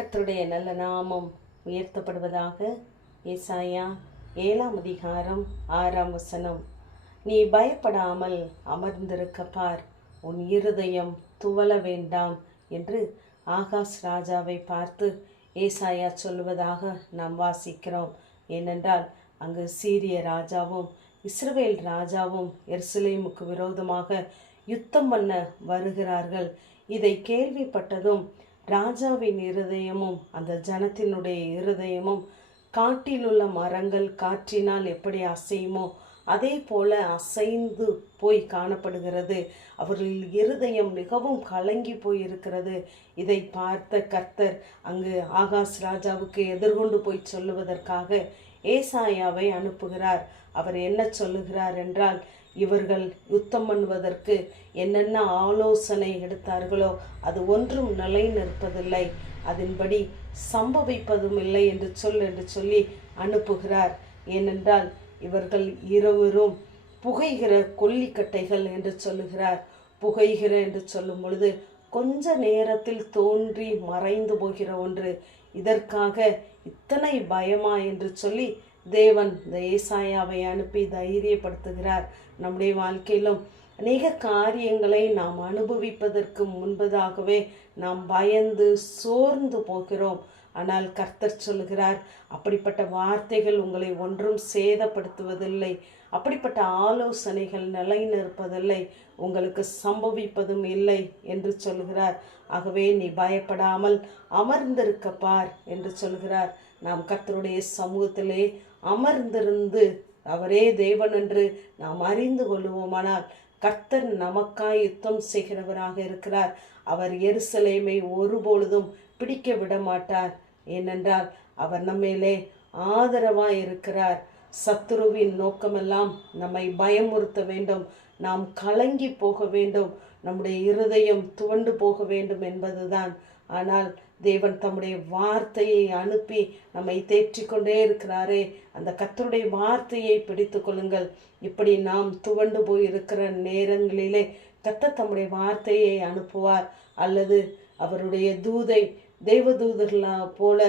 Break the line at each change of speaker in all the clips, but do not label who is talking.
கத்தருடைய நல்ல நாமம் உயர்த்தப்படுவதாக ஏசாயா ஏழாம் அதிகாரம் ஆறாம் வசனம். நீ பயப்படாமல் அமர்ந்திருக்க பார். உன் இருதயம் துவள வேண்டாம் என்று ஆகாஷ் ராஜாவை பார்த்து ஏசாயா சொல்வதாக நாம் வாசிக்கிறோம். ஏனென்றால் அங்கு சீரிய ராஜாவும் இஸ்ரவேல் ராஜாவும் எருசலேமுக்கு விரோதமாக யுத்தம் பண்ண வருகிறார்கள். இதை கேள்விப்பட்டதும் ராஜாவின் இருதயமும் அந்த ஜனத்தினுடைய இருதயமும் காட்டிலுள்ள மரங்கள் காற்றினால் எப்படி அசையுமோ அதே போல அசைந்து போய் காணப்படுகிறது. அவர்கள் இருதயம் மிகவும் கலங்கி போயிருக்கிறது. இதை பார்த்த கர்த்தர் அங்கு ஆகாஷ் ராஜாவுக்கு எதிர்கொண்டு போய் சொல்லுவதற்காக ஏசாயாவை அனுப்புகிறார். அவர் என்ன சொல்லுகிறார் என்றால் இவர்கள் யுத்தம் பண்ணுவதற்கு என்னென்ன ஆலோசனை எடுத்தார்களோ அது ஒன்றும் நிலை நிற்பதில்லை. அதன்படி சம்பவிப்பதும் இல்லை என்று சொல் என்று சொல்லி அனுப்புகிறார். ஏனென்றால் இவர்கள் இருவரும் புகைகிற கொல்லிக்கட்டைகள் என்று சொல்லுகிறார். புகைகிற என்று சொல்லும் பொழுது கொஞ்ச நேரத்தில் தோன்றி மறைந்து போகிற ஒன்று. இதற்காக இத்தனை பயமா என்று சொல்லி தேவன் இந்த ஏசாயாவை அனுப்பி தைரியப்படுத்துகிறார். நம்முடைய வாழ்க்கையிலும் அநேக காரியங்களை நாம் அனுபவிப்பதற்கு முன்பதாகவே நாம் பயந்து சோர்ந்து போகிறோம். ஆனால் கர்த்தர் சொல்கிறார் அப்படிப்பட்ட வார்த்தைகள் உங்களை ஒன்றும் சேதப்படுத்துவதில்லை. அப்படிப்பட்ட ஆலோசனைகள் நிலைநிற்பதில்லை. உங்களுக்கு சம்பவிப்பதும் இல்லை என்று சொல்கிறார் ஆகவே நீ பயப்படாமல் அமர்ந்திருக்க பார் என்று சொல்கிறார் நாம் கர்த்தருடைய சமூகத்திலே அமர்ந்திருந்து அவரே தேவன் என்று நாம் அறிந்து கொள்வோமானால் கர்த்தர் நமக்காய் யுத்தம் செய்கிறவராக இருக்கிறார். அவர் எருசலேமை ஒருபொழுதும் பிடிக்க விட மாட்டார் ஏனென்றால் அவர் நம்மேலே ஆதரவாய் இருக்கிறார் சத்துருவின் நோக்கமெல்லாம் நம்மை பயமுறுத்த வேண்டும். நாம் கலங்கி போக வேண்டும். நம்முடைய இருதயம் துவண்டு போக வேண்டும் என்பதுதான் ஆனால் தேவன் தம்முடைய வார்த்தையை அனுப்பி நம்மை தேற்றி கொண்டே இருக்கிறாரே. அந்த கத்தருடைய வார்த்தையை பிடித்து கொள்ளுங்கள். இப்படி நாம் துவண்டு போய் இருக்கிற நேரங்களிலே கத்த தம்முடைய வார்த்தையை அனுப்புவார். அல்லது அவருடைய தூதை தெய்வதூதர்களா போல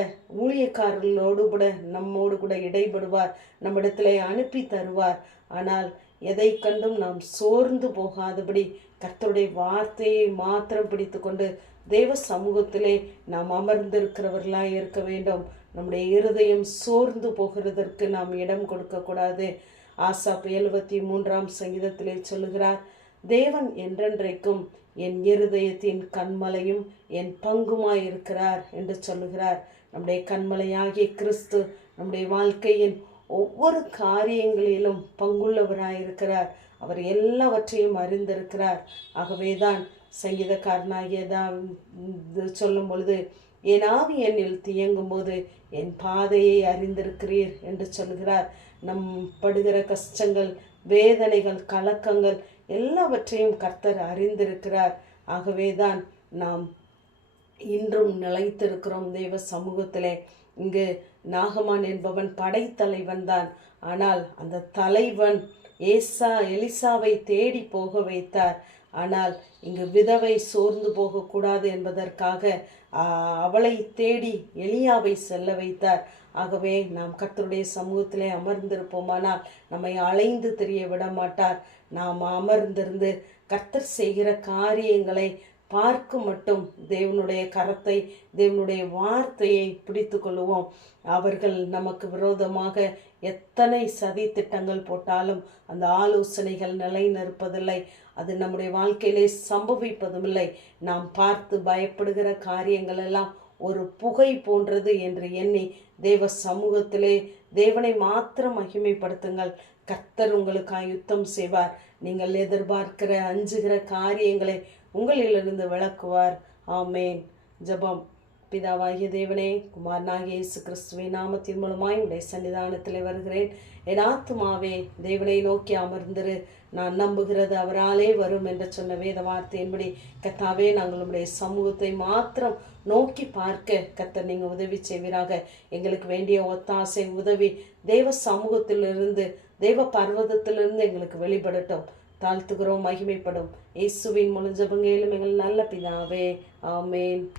ஊழியக்காரர்களோடு கூட நம்மோடு கூட இடைபடுவார். நம்மிடத்திலே அனுப்பி தருவார். ஆனால் எதை கண்டும் நாம் சோர்ந்து போகாதபடி கர்த்தருடைய வார்த்தையை மாத்திரம் பிடித்து கொண்டு தெய்வ சமூகத்திலே நாம் அமர்ந்திருக்கிறவர்களாக இருக்க வேண்டும். நம்முடைய இருதயம் சோர்ந்து போகிறதற்கு நாம் இடம் கொடுக்கக்கூடாது. ஆசாப் எழுபத்தி மூன்றாம் சங்கீதத்திலே சொல்லுகிறார் தேவன் என்றென்றைக்கும் என் இருதயத்தின் கண்மலையும் என் பங்குமாயிருக்கிறார் என்று சொல்லுகிறார். நம்முடைய கண்மலையாகிய கிறிஸ்து நம்முடைய வாழ்க்கையின் ஒவ்வொரு காரியங்களிலும் பங்குள்ளவராயிருக்கிறார். அவர் எல்லாவற்றையும் அறிந்திருக்கிறார். ஆகவேதான் சங்கீதக்காரனாகிய தான் சொல்லும் பொழுது என் ஆவி என்னில் தியங்கும் போது என் பாதையை அறிந்திருக்கிறீர் என்று சொல்கிறார். நம் படுகிற கஷ்டங்கள் வேதனைகள் கலக்கங்கள் எல்லாவற்றையும் கர்த்தர் அறிந்திருக்கிறார். ஆகவேதான் நாம் இன்றும் நிலைத்திருக்கிறோம் தெய்வ சமூகத்திலே. இங்கு நாகமான் என்பவன் படைத்தலைவன் தான். ஆனால் அந்த தலைவன் ஏசா எலிசாவை தேடி போக வைத்தார். ஆனால் இங்கு விதவை சோர்ந்து போகக்கூடாது என்பதற்காக அவளை தேடி எலியாவை செல்ல வைத்தார். ஆகவே நாம் கர்த்தருடைய சமூகத்திலே அமர்ந்திருப்போமானால் நம்மை அலைந்து தெரிய விட மாட்டார் நாம் அமர்ந்திருந்து கர்த்தர் செய்கிற காரியங்களை பார்க்க மட்டும் தேவனுடைய கரத்தை தேவனுடைய வார்த்தையை பிடித்து கொள்ளுவோம். அவர்கள் நமக்கு விரோதமாக எத்தனை சதி திட்டங்கள் போட்டாலும் அந்த ஆலோசனைகள் நிலை நிற்பதில்லை அது நம்முடைய வாழ்க்கையிலே சம்பவிப்பதும் இல்லை நாம் பார்த்து பயப்படுகிற காரியங்கள் எல்லாம் ஒரு புகை போன்றது என்று எண்ணி தேவ சமூகத்திலே தேவனை மாத்திரம் மகிமைப்படுத்துங்கள். கர்த்தர் உங்களுக்காக யுத்தம் செய்வார். நீங்கள் எதிர்பார்க்கிற அஞ்சுகிற காரியங்களை உங்களிலிருந்து விளக்குவார். ஆமேன். ஜபம். பிதாவாகிய தேவனே குமாரனாகிய இயேசு கிறிஸ்துவின் நாமத்தின் மூலமாய் உடைய சன்னிதானத்தில் வருகிறேன். என் ஆத்துமாவே தேவனை நோக்கி அமர்ந்திரு. நான் நம்புகிறது அவராலே வரும் என்று சொன்ன வேத வார்த்தையின்படி கத்தாவே நாங்கள் உடைய சமூகத்தை மாத்திரம் நோக்கி பார்க்க கத்த நீங்கள் உதவி செய்வீராக. எங்களுக்கு வேண்டிய ஒத்தாசை உதவி தேவ சமூகத்திலிருந்து தேவ பர்வதத்திலிருந்து எங்களுக்கு வெளிப்படட்டும். தாழ்த்துகிறோம் மகிமைப்படும். இயேசுவின் முழு ஜபங்கேலும் எங்கள் நல்ல பிதாவே. ஆமேன்.